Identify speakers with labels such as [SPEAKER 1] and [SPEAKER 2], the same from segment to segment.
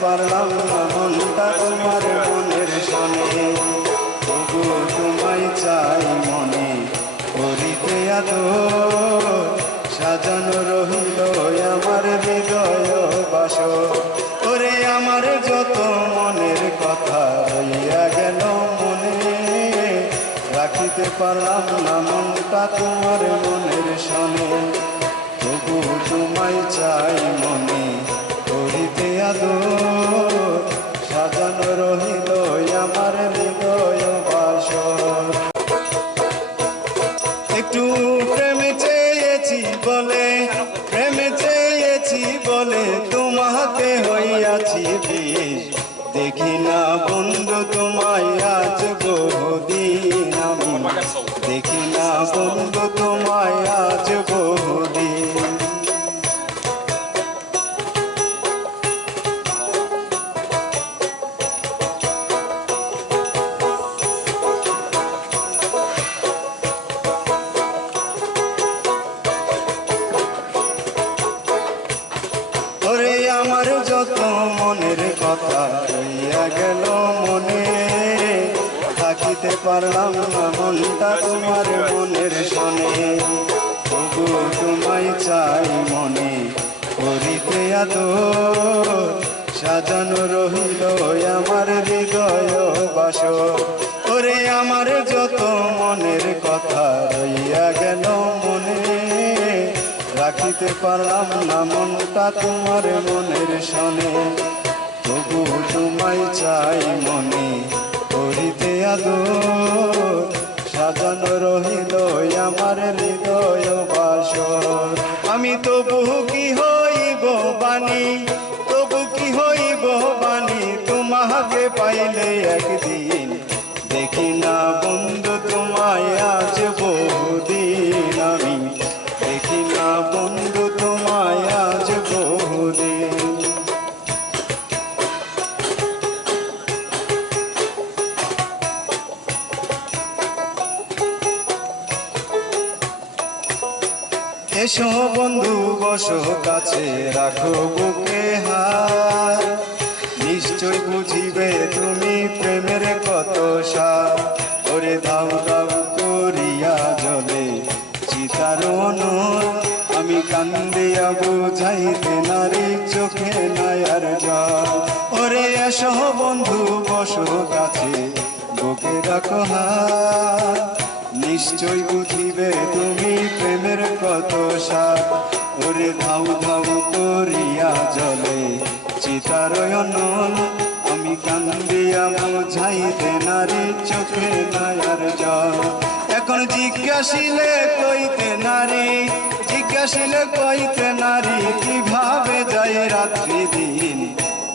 [SPEAKER 1] পারলাম না মনটা তোমার মনের সনে। তবু তোমায় চাই মনে, করিতে এত সাজানো রহিল আমার হৃদয় বাস। ওরে আমার যত মনের কথা হইয়া গেল মনে, রাখিতে পারলাম না মনটা তোমার মনের সনে। তবু তোমায় চাই মনে, করিতে আদর। তোমাকে হইয়াছি বিষ। দেখি না বন্ধু তোমায় আজ বহুদিন দেখি না বন্ধু তোমায় যত মনের কথা রইয়া গেল মনে, থাকিতে পারলাম না মনটা তোমার মনের শনে তবু তোমায় চাই মনে, করিতে আদর। সাজানো রহিল আমার হৃদয় বাস রাখিতে পারলাম না মনটা তোমার মনের শনে তবু তোমায় চাই মনে, করিতে আদর। সাজানো রহিল আমার হৃদয় বাসর। আমি তবু কি হইব বাণী, তবু কি হইব বাণী, তোমাকে পাইলে একদিন। দেখি না বন্ধু, তোমায় আজ এসো বন্ধু, বসো কাছে, রাখো বুকে হার নিশ্চয় বুঝিবে তুমি প্রেমের কত সার ওরে দাও দাও করিয়া জলে চিতার আমি কান্দিয়া বুঝাইতে নারী চোখে নায়ার জল। ওরে এসো বন্ধু, বসো কাছে, বুকে রাখো হার নিশ্চয় বুঝিবে তুমি প্রেমের কত সাপ ওরে ধাউ ধাউ করিয়া জলে চিতারয়ন, আমি কান্দিয়া বোঝাইতে নারী চোখে নায়ার জল। এখন জিজ্ঞাসিলে কইতে নারী, জিজ্ঞাসিলে কইতে নারী, কীভাবে যায় রাত্রি দিন?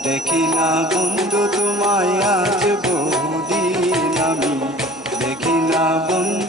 [SPEAKER 1] দেখি না বন্ধু তোমায় আজ বহুদিন আমি, দেখি না বন্ধু